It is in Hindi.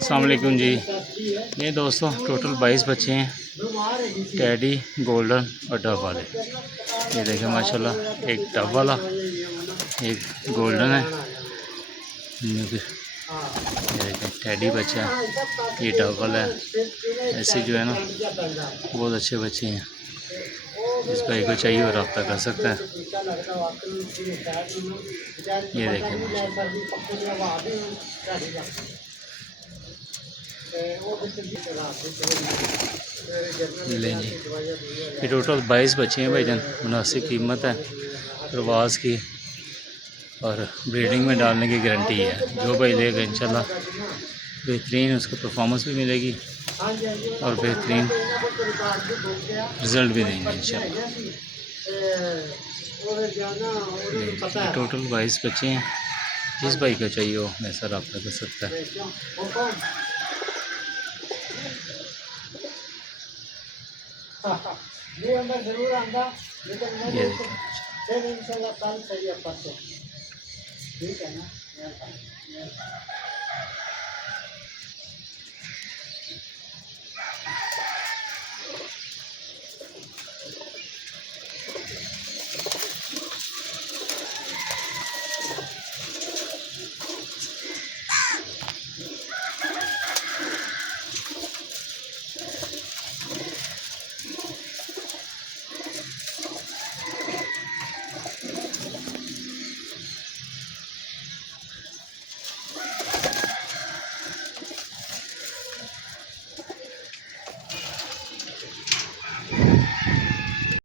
अस्सलाम वालेकुम जी। ये दोस्तों टोटल 22 बच्चे हैं, टैडी, गोल्डन और डब वाले। ये देखें माशाल्लाह, एक डब वाला, एक गोल्डन है। ये देखें टैडी बच्चा है, ये डब वाला है। ऐसे जो है ना बहुत अच्छे बच्चे हैं। इस भाई को चाहिए और रब्ता कर सकता है। ये देखें ले जी, ये टोटल 22 बच्चे हैं भाईजान। मुनासिब कीमत है, प्रवास की और ब्रीडिंग में डालने की गारंटी है। जो भाई लेगा इंशाल्लाह बेहतरीन उसको परफॉर्मेंस भी मिलेगी और बेहतरीन रिज़ल्ट भी देंगे इंशाल्लाह। टोटल 22 बच्चे हैं। जिस भाई को चाहिए हो ऐसा रब्ता कर सकता है। ये देखें